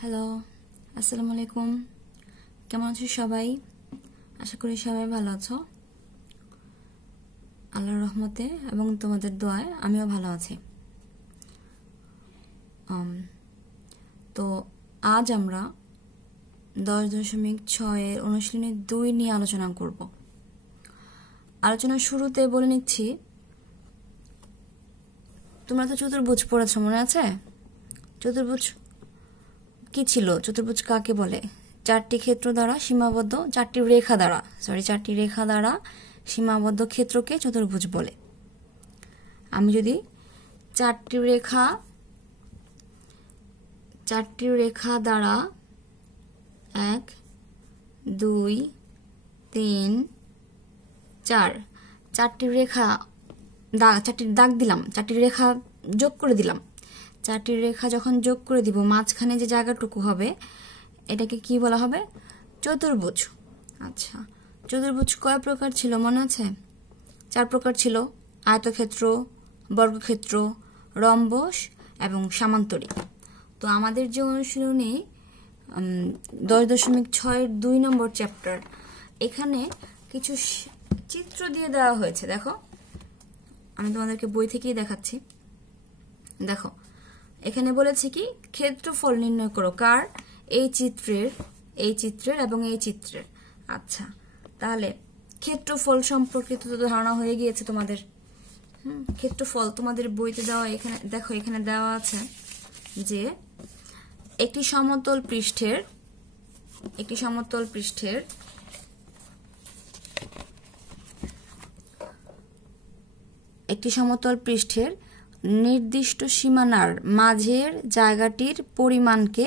Hello, আসসালামু আলাইকুম। কেমন আছো সবাই? আশা করি সবাই ভালো আছো। আল্লাহর রহমতে এবং তোমাদের দোয়ায় আমিও ভালো আছি। তো আজ আমরা 10.6 অনুশীলনী 2 নিয়ে আলোচনা করব। আলোচনার শুরুতে বলে নিচ্ছি, তোমরা তো চতুর্ভুজ পড়েছো, মনে আছে? চতুর্ভুজ কি ছিল? চতুর্ভুজ কাকে বলে? চারটি রেখা দ্বারা সীমাবদ্ধ ক্ষেত্রকে চতুর্ভুজ বলে। আমি যদি চারটি রেখা দ্বারা 1 2 3 4 চারটি দাগ দিলাম, চারটি রেখা যোগ করে দিলাম। চারটি রেখা যখন যোগ করে দিব, মাঝখানে যে জায়গাটুকু হবে এটাকে কি বলা হবে? চতুর্ভুজ। আচ্ছা, চতুর্ভুজ কয় প্রকার ছিল মনে আছে? 4 প্রকার ছিল: আয়তক্ষেত্র, বর্গক্ষেত্র, রম্বস এবং সামান্তরিক। তো আমাদের যে অনুশীলনী 10.6 নম্বর চ্যাপ্টার, এখানে কিছু চিত্র দিয়ে দেওয়া হয়েছে। দেখো, আমি তোমাদেরকে বই থেকেই দেখাচ্ছি। দেখো, এখানে বলেছি কি, ক্ষেত্রফল নির্ণয় করো। কার? এই চিত্রের এবং এই চিত্রের। আচ্ছা, তাহলে ক্ষেত্রফল সম্পর্কিত তো ধারণা হয়ে গিয়েছে তোমাদের। ক্ষেত্রফল তোমাদের বইতে দেওয়া। এখানে দেখো, এখানে দেওয়া আছে যে একটি সমতল পৃষ্ঠের নির্দিষ্ট সীমানার মাঝের জায়গাটির পরিমাণকে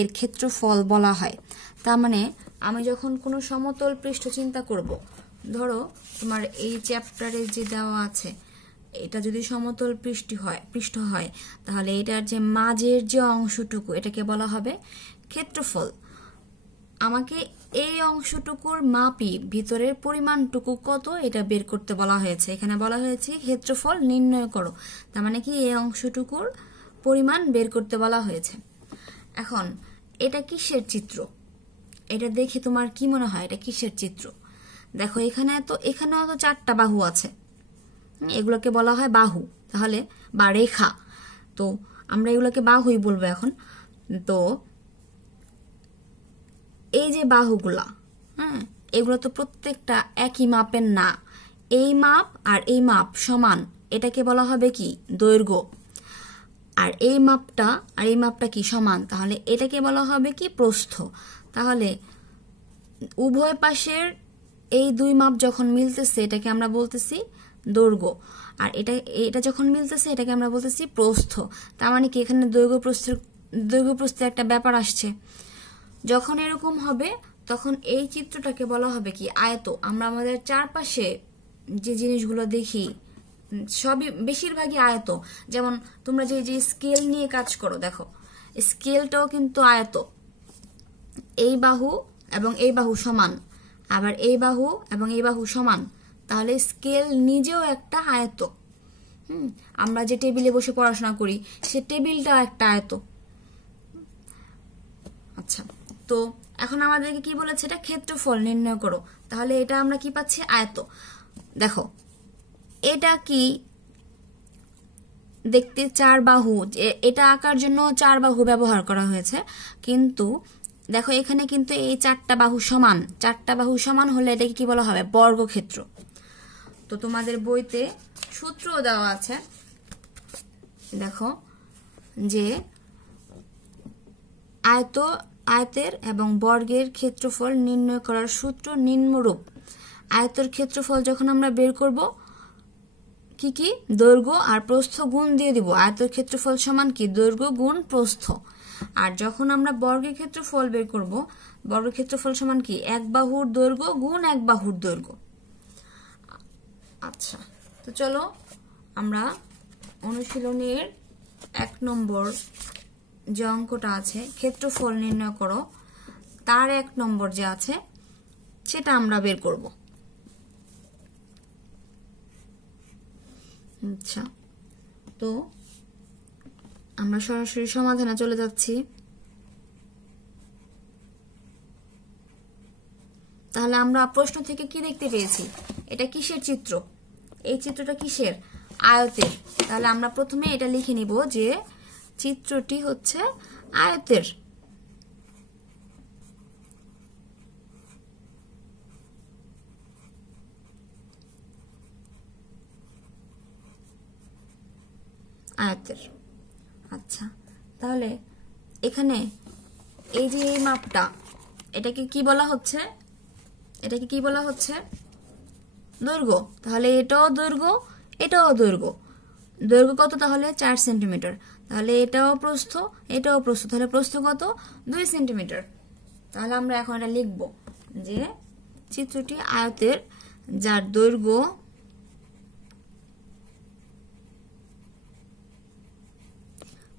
এর ক্ষেত্রফল বলা হয়। তার মানে আমি যখন কোনো সমতল পৃষ্ঠ চিন্তা করব, ধরো তোমার এই চ্যাপ্টারে যে দেওয়া আছে, এটা যদি সমতল পৃষ্ঠ হয় তাহলে এটার যে মাঝের যে অংশটুকু, এটাকে বলা হবে ক্ষেত্রফল। আমাকে এই অংশটুকুর মাপি, ভিতরের পরিমাণটুকু কত, এটা বের করতে বলা হয়েছে। এখানে বলা হয়েছে ক্ষেত্রফল নির্ণয় করো। তার মানে কি, এই অংশটুকুর পরিমাণ বের করতে বলা হয়েছে। এখন এটা কিসের চিত্র? এটা দেখে তোমার কি মনে হয় এটা কিসের চিত্র? দেখো, এখানেও তো 4টা বাহু আছে, এগুলোকে বলা হয় বাহু, তাহলে বা রেখা। তো আমরা এগুলোকে বাহুই বলবো এখন। তো এই যে বাহুগুলা, এগুলো তো প্রত্যেকটা একই মাপের না। এই মাপ আর এই মাপ সমান, এটাকে বলা হবে কি? দৈর্ঘ্য। আর এই মাপটা কি? সমান, তাহলে এটাকে বলা হবে কি? প্রস্থ। তাহলে উভয় পাশের এই 2 মাপ যখন মিলতেছে, এটাকে আমরা বলতেছি দৈর্ঘ্য। আর এটা যখন মিলতেছে, এটাকে আমরা বলতেছি প্রস্থ। তার মানে কি, এখানে দৈর্ঘ্য প্রস্থের একটা ব্যাপার আসছে। যখন এরকম হবে তখন এই চিত্রটাকে বলা হবে কি? আয়ত। আমরা আমাদের চারপাশে যে জিনিসগুলো দেখি সবই বেশিরভাগই আয়ত। যেমন তোমরা যে স্কেল নিয়ে কাজ করো, দেখো স্কেলটাও কিন্তু আয়ত। এই বাহু এবং এই বাহু সমান, আবার এই বাহু এবং এই বাহু সমান, তাহলে স্কেল নিজেও একটা আয়ত। আমরা যে টেবিলে বসে পড়াশোনা করি, সে টেবিলটাও একটা আয়ত। আচ্ছা, তো এখন আমাদেরকে কি বলেছে? এটা ক্ষেত্রফল নির্ণয় করো। তাহলে এটা আমরা কি পাচ্ছি? আয়ত। দেখো, এটা কি দেখতে 4 বাহু, এটা আঁকার জন্য 4 বাহু ব্যবহার করা হয়েছে, কিন্তু দেখো এখানে কিন্তু এই 4টা বাহু সমান হলে এটাকে কি বলা হবে? বর্গক্ষেত্র। তো তোমাদের বইতে সূত্রও দেওয়া আছে। দেখো যে আয়তের এবং বর্গের ক্ষেত্রফল নির্ণয় করার সূত্র নিম্নরূপ। আয়তের ক্ষেত্রফল যখন আমরা বের করব, কি দৈর্ঘ্য আর প্রস্থ গুণ দিয়ে দিব। আয়তের ক্ষেত্রফল সমান কি? দৈর্ঘ্য গুণ প্রস্থ। আর যখন আমরা বর্গের ক্ষেত্রফল বের করব, বর্গের ক্ষেত্রফল সমান কি? 1 বাহুর দৈর্ঘ্য গুণ 1 বাহুর দৈর্ঘ্য। আচ্ছা, তো চলো আমরা অনুশীলনের 1 নম্বর যে অঙ্কটা আছে, ক্ষেত্রফল নির্ণয় করো, তার 1 নম্বর যে আছে সেটা আমরা বের করব। আচ্ছা, তো আমরা সরাসরি সমাধানে চলে যাচ্ছি। তাহলে আমরা প্রশ্ন থেকে কি দেখতে পেয়েছি? এটা কিসের চিত্র? এই চিত্রটা কিসের? আয়তের। তাহলে আমরা প্রথমে এটা লিখে নিব যে চিত্রটি হচ্ছে আয়তের। আয়তের। আচ্ছা, তাহলে এখানে এই যে এই মাপটা, এটাকে কি বলা হচ্ছে? এটাকে কি বলা হচ্ছে? দৈর্ঘ্য। তাহলে এটাও দৈর্ঘ্য, এটাও দৈর্ঘ্য। দৈর্ঘ্য কত তাহলে? 4 সেন্টিমিটার। তাহলে এটাও প্রস্থ, এটাও প্রস্থ। তাহলে প্রস্থ কত? 2 সেন্টিমিটার। তাহলে আমরা এখন এটা লিখব যে চিত্রটি আয়তের, যার দৈর্ঘ্য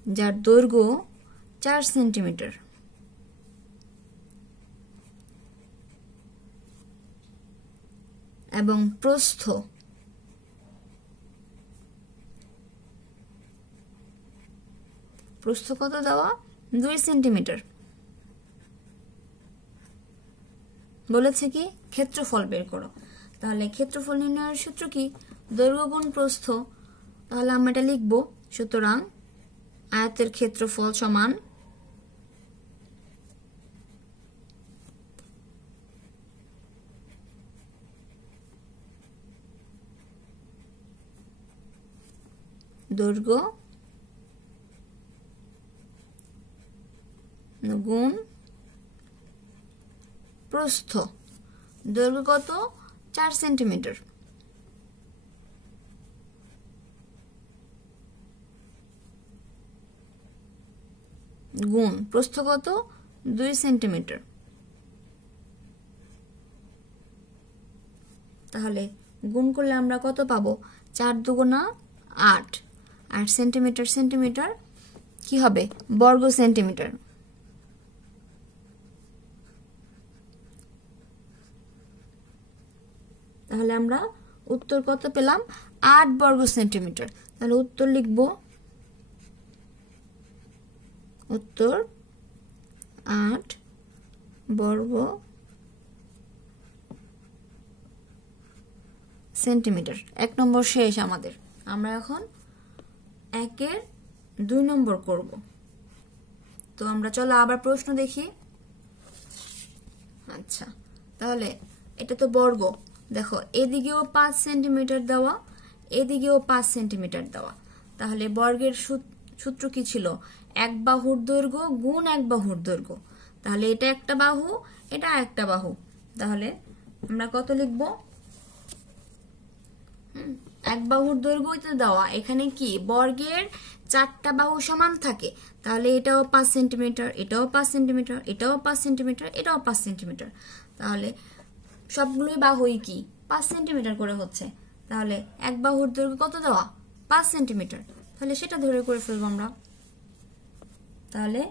যার দৈর্ঘ্য 4 সেন্টিমিটার এবং প্রস্থ কত দেওয়া? 2 সেন্টিমিটার। বলেছে কি ক্ষেত্রফল বের করো। তাহলে ক্ষেত্রফল নির্ণয়ের সূত্র কি? দৈর্ঘ্য গুণ প্রস্থ। তাহলে আমরা এটা লিখব, সুতরাং আয়তের ক্ষেত্রফল সমান দৈর্ঘ্য গুণ প্রস্থ। দৈর্ঘ্য কত? 4 সেন্টিমিটার। গুণ প্রস্থ কত? 2 সেন্টিমিটার। তাহলে গুণ করলে আমরা কত পাবো? 4 দুগুণা 8। 8 সেন্টিমিটার, সেন্টিমিটার কি হবে? বর্গ সেন্টিমিটার। তাহলে আমরা উত্তর কত পেলাম? 8 বর্গ সেন্টিমিটার। তাহলে উত্তর লিখব, উত্তর 8 বর্গ সেন্টিমিটার। 1 নম্বর শেষ আমাদের। আমরা এখন 1-এর 2 নম্বর করব। তো আমরা চলো আবার প্রশ্ন দেখি। আচ্ছা, তাহলে এটা তো বর্গ। দেখো এদিকেও 5 সেন্টিমিটার দেওয়া, এদিকেও 5 সেন্টিমিটার দেওয়া। তাহলে বর্গের সূত্র কি ছিল? 1 বাহুর দৈর্ঘ্য গুণ 1 বাহুর দৈর্ঘ্য। তাহলে এটা একটা বাহু, এটা একটা বাহু। তাহলে আমরা কত লিখব? 1 বাহুর দৈর্ঘ্য তো দেওয়া। এখানে কি বর্গের 4টা বাহু সমান থাকে। তাহলে এটাও 5 সেন্টিমিটার, এটাও 5 সেন্টিমিটার, এটাও 5 সেন্টিমিটার, এটাও 5 সেন্টিমিটার। তাহলে সবগুলোই বাহুই কি 5 সেন্টিমিটার করে হচ্ছে। তাহলে 1 বাহুর দৈর্ঘ্য কত দেওয়া? 5 সেন্টিমিটার। তাহলে সেটা ধরে করে ফেলবো আমরা। তাহলে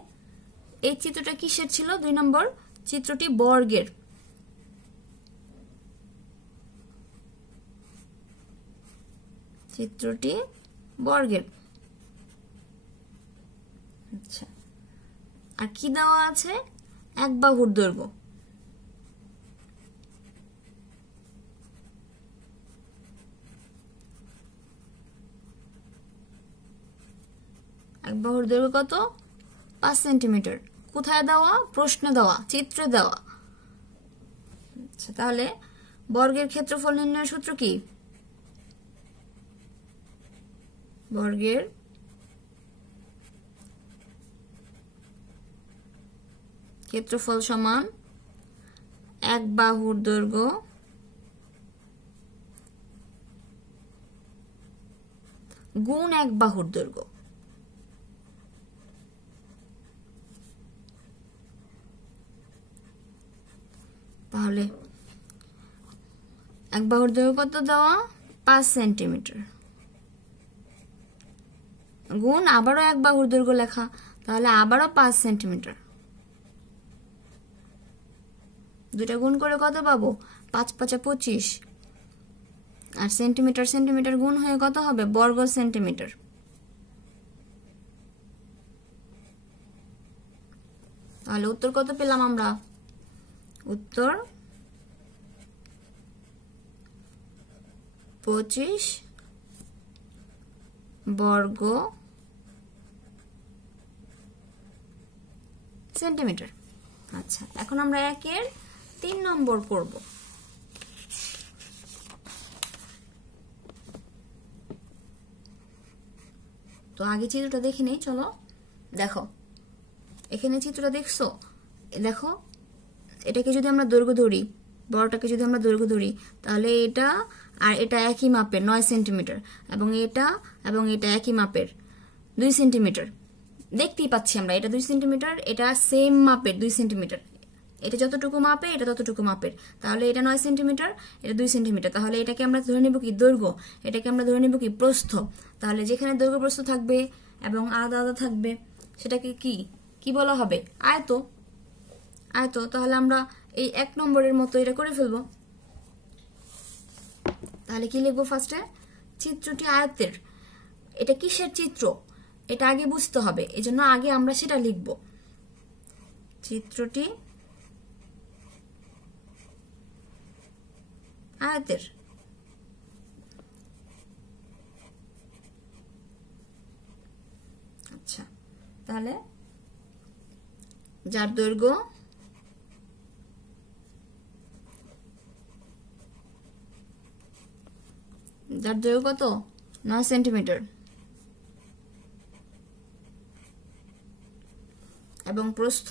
এই চিত্রটা কিসের ছিল? 2 নম্বর চিত্রটি বর্গের। চিত্রটি বর্গের। আচ্ছা, আর কি দেওয়া আছে? 1 বাহুর দৈর্ঘ্য। এক বাহুর দৈর্ঘ্য কত? 5 সেন্টিমিটার। কোথায় দেওয়া? প্রশ্নে দেওয়া, চিত্রে দেওয়া। আচ্ছা, তাহলে বর্গের ক্ষেত্রফল নির্ণয়ের সূত্র কি? বর্গের ক্ষেত্রফল সমান 1 বাহুর দৈর্ঘ্য গুণ 1 বাহুর দৈর্ঘ্য। তাহলে 1 বাহুর দৈর্ঘ্য কত দেওয়া? 5 সেন্টিমিটার গুণ আবারও 1 বাহুর দৈর্ঘ্য লেখা। তাহলে আবারও 5 সেন্টিমিটার। দুটা গুণ করে কত পাবো? 5 5 25। আর সেন্টিমিটার সেন্টিমিটার গুণ হয়ে কত হবে? বর্গ সেন্টিমিটার। তাহলে উত্তর কত পেলাম আমরা? উত্তর 25 বর্গ সেন্টিমিটার। আচ্ছা, এখন আমরা 1-এর 3 নম্বর করব। তো আগে চিত্রটা দেখে নেই, চলো। দেখো এখানে চিত্রটা দেখছো, দেখো এটাকে যদি আমরা দৈর্ঘ্য ধরি, বড়টাকে যদি আমরা দৈর্ঘ্য ধরি, তাহলে এটা আর এটা একই মাপের 9 সেন্টিমিটার, এবং এটা একই মাপের 2 সেন্টিমিটার। দেখতেই পাচ্ছি আমরা এটা 2 সেন্টিমিটার, এটা সেম মাপের 2 সেন্টিমিটার। এটা যতটুকু মাপে এটা ততটুকু মাপের, তাহলে এটা 9 সেন্টিমিটার, এটা 2 সেন্টিমিটার। তাহলে এটাকে আমরা ধরে নেব কি দৈর্ঘ্য, এটাকে আমরা ধরে নেব কি প্রস্থ। তাহলে যেখানে দৈর্ঘ্য প্রস্থ থাকবে এবং আলাদা আলাদা থাকবে সেটাকে কি বলা হবে? আয়ত। তাহলে আমরা এই 1 নম্বরের মতো এটা করে ফেলবো। তাহলে কি লিখবো? ফার্স্টে চিত্রটি আয়তের। এটা কিসের চিত্র এটা আগে বুঝতে হবে, এজন্য আগে আমরা সেটা লিখব। চিত্রটি আয়তের। আচ্ছা, তাহলে যার দৈর্ঘ্য কত? 9 সেন্টিমিটার, এবং প্রস্থ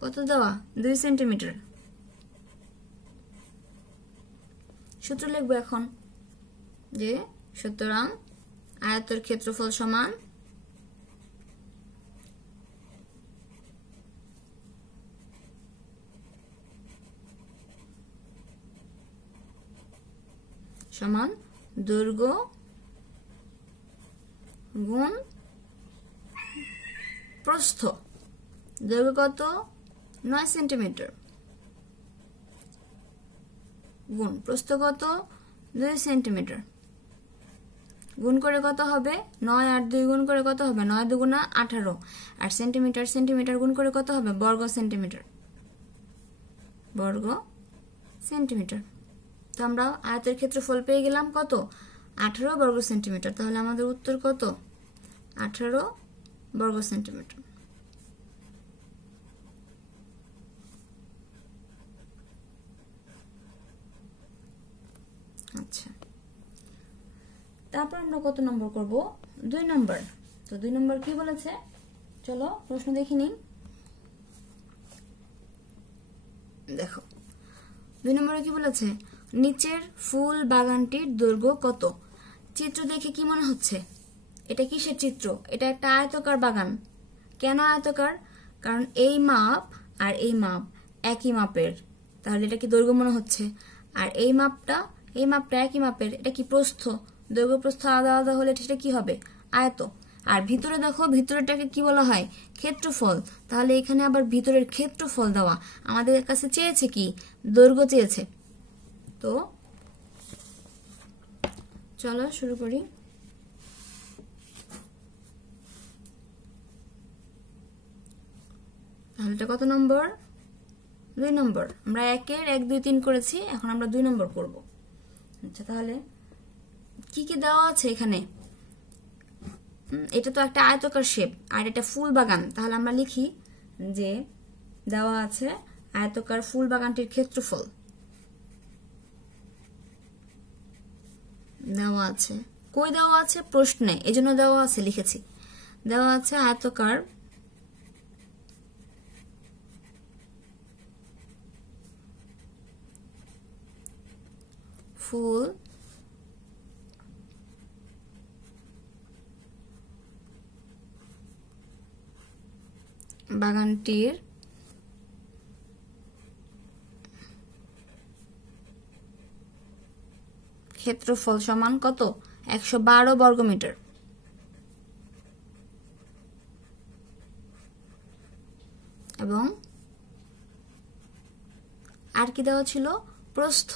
কত দেওয়া? 2 সেন্টিমিটার। সূত্র লিখবো এখন, যে সুতরাং আয়তের ক্ষেত্রফল সমান দৈর্ঘ্য গুণ প্রস্থ। দৈর্ঘ্য কত? 9 সেন্টিমিটার, গুণ প্রস্থ কত? 2 সেন্টিমিটার। গুণ করে কত হবে? 9 আর 2 গুণ করে কত হবে? 9 দুগুণা 18। আর সেন্টিমিটার গুণ করে কত হবে? বর্গ সেন্টিমিটার। তো আমরা আয়তের ক্ষেত্রফল পেয়ে গেলাম কত? 18 বর্গ সেন্টিমিটার। তাহলে আমাদের উত্তর কত? 18 বর্গ সেন্টিমিটার। আচ্ছা, তারপর আমরা কত নম্বর করব? 2 নম্বর। তো 2 নম্বর কি বলেছে, চলো প্রশ্ন দেখি নিই। দেখো 2 নম্বরে কি বলেছে? নিচের ফুল বাগানটির দৈর্ঘ্য কত? চিত্র দেখে কি মনে হচ্ছে? এটা কিসের চিত্র? এটা একটা আয়তাকার বাগান। কেন আয়তাকার? কারণ এই মাপ আর এই মাপ একই মাপের, তাহলে এটা কি দৈর্ঘ্য মনে হচ্ছে। আর এই মাপটা একই মাপের, এটা কি প্রস্থ। দৈর্ঘ্য প্রস্থ আলাদা আলাদা হলে সেটা কি হবে? আয়ত। আর ভিতরে দেখো, ভিতরেরটাকে কি বলা হয়? ক্ষেত্রফল। তাহলে এখানে আবার ভিতরের ক্ষেত্রফল দেওয়া। আমাদের কাছে চেয়েছে কি? দৈর্ঘ্য চেয়েছে। তো চলো শুরু করি। তাহলে এটা কত নম্বর? 2 নম্বর। আমরা 1-এর 1, 2, 3 করেছি, এখন আমরা 2 নম্বর করব। আচ্ছা, তাহলে কি কি দেওয়া আছে এখানে? এটা তো একটা আয়তাকার শেপ, আর এটা ফুল বাগান। তাহলে আমরা লিখি যে দেওয়া আছে আয়তাকার ফুল বাগানটির ক্ষেত্রফল দেওয়া আছে। কই দেওয়া আছে? প্রশ্নে, এজন্য দেওয়া আছে, লিখেছি। দেওয়া আছে আয়তাকার ফুল বাগানটির ক্ষেত্রফল সমান কত? 112 বর্গমিটার। এবং আর কি দেওয়া ছিল? প্রস্থ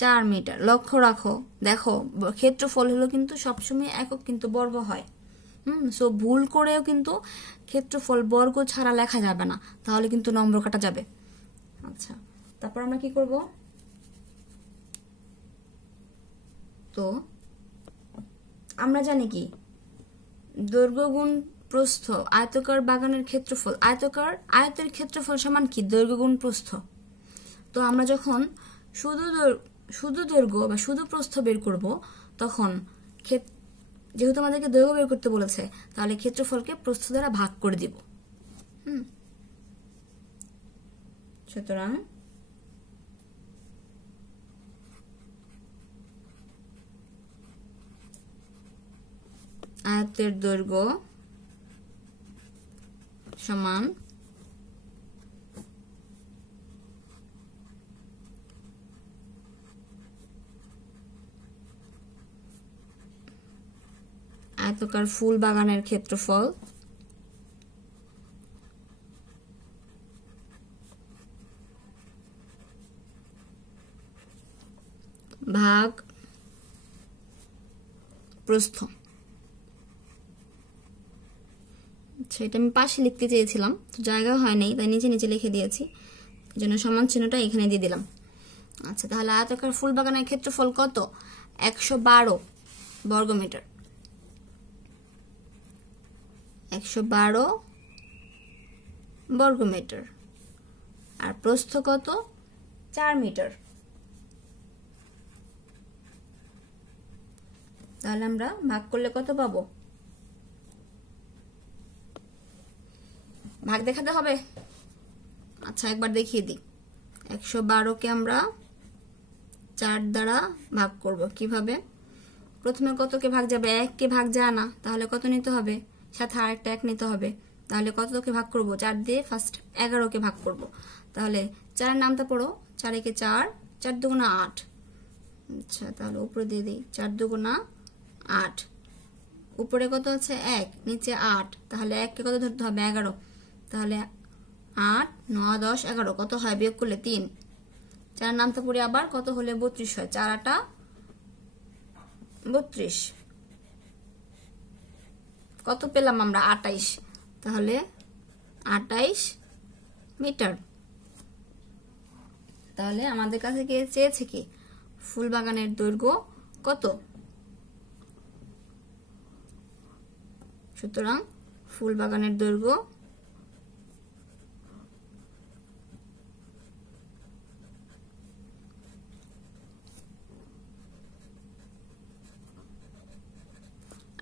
4 মিটার। লক্ষ্য রাখো, দেখো ক্ষেত্রফল হলো কিন্তু সবসময় একক, কিন্তু বর্গ হয়। সো ভুল করেও কিন্তু ক্ষেত্রফল বর্গ ছাড়া লেখা যাবে না, তাহলে কিন্তু নম্বর কাটা যাবে। আচ্ছা, তারপর আমরা কি করব, তো আমরা জানি কি দৈর্ঘ্য গুণ প্রস্থ, আয়তকার বাগানের ক্ষেত্রফল, আয়তের ক্ষেত্রফল সমান কি দৈর্ঘ্য গুণ প্রস্থ। তো আমরা যখন শুধু দৈর্ঘ্য বা শুধু প্রস্থ বের করব, তখন যেহেতু আমাদেরকে দৈর্ঘ্য বের করতে বলেছে, তাহলে ক্ষেত্রফলকে প্রস্থ দ্বারা ভাগ করে দিব। সুতরাং আয়তের দৈর্ঘ্য সমান আয়তকার ফুল বাগানের ক্ষেত্রফল ভাগ প্রস্থ। সেটা আমি পাশে লিখতে চেয়েছিলাম, তো জায়গা হয় নাই, তাই নিচে নিচে লিখে দিয়েছি, এই জন্য সমান চিহ্নটা এখানে দিয়ে দিলাম। আচ্ছা, তাহলে আয়তাকার ফুল বাগানের ক্ষেত্রফল কত? 112 বর্গমিটার। 112 বর্গমিটার। আর প্রস্থ কত? 4 মিটার। তাহলে আমরা ভাগ করলে কত পাবো? ভাগ দেখাতে হবে। আচ্ছা, একবার দেখিয়ে দিই। 112কে আমরা 4 দ্বারা ভাগ করব। কিভাবে? প্রথমে কতকে ভাগ যাবে? 1কে ভাগ যায় না, তাহলে কত নিতে হবে? সাথে আরেকটা 1 নিতে হবে। তাহলে কতকে ভাগ করব? 4 দিয়ে ফার্স্ট 11কে ভাগ করব। তাহলে 4 এর নামটা পড়ো। 4 একে 4, 4 দুগুণা 8। আচ্ছা, তাহলে উপরে দিয়ে দিই। 4 দুগুণা 8। উপরে কত আছে? 1, নিচে 8। তাহলে 1কে কত ধরতে হবে? 11। তাহলে 8, 9, 10, 11 কত হয়? বিয়োগ করলে 3। 4 নামটা পড়ে আবার কত হলে 32 হয়। 4 8 32। কত পেলাম আমরা? 28। তাহলে 28 মিটার। তাহলে আমাদের কাছে কি চেয়েছে? কি ফুল বাগানের দৈর্ঘ্য কত? সুতরাং ফুল বাগানের দৈর্ঘ্য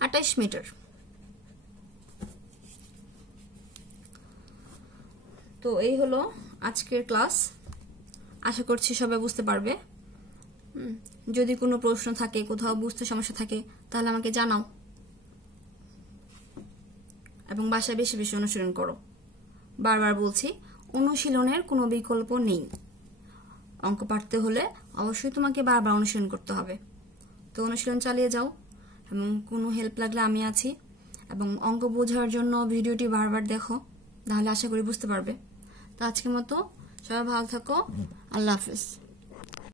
28 মিটার। তো এই হলো আজকের ক্লাস। আশা করছি সবাই বুঝতে পারবে। যদি কোনো প্রশ্ন থাকে, কোথাও বুঝতে সমস্যা থাকে, তাহলে আমাকে জানাও এবং বাসায় বেশি বেশি অনুশীলন করো। বারবার বলছি, অনুশীলনের কোনো বিকল্প নেই। অঙ্ক পারতে হলে অবশ্যই তোমাকে বারবার অনুশীলন করতে হবে। তো অনুশীলন চালিয়ে যাও, এবং কোনো হেল্প লাগলে আমি আছি। এবং অঙ্ক বোঝার জন্য ভিডিওটি বারবার দেখো, তাহলে আশা করি বুঝতে পারবে। তো আজকের মতো সবাই ভালো থাকো। আল্লাহ হাফেজ।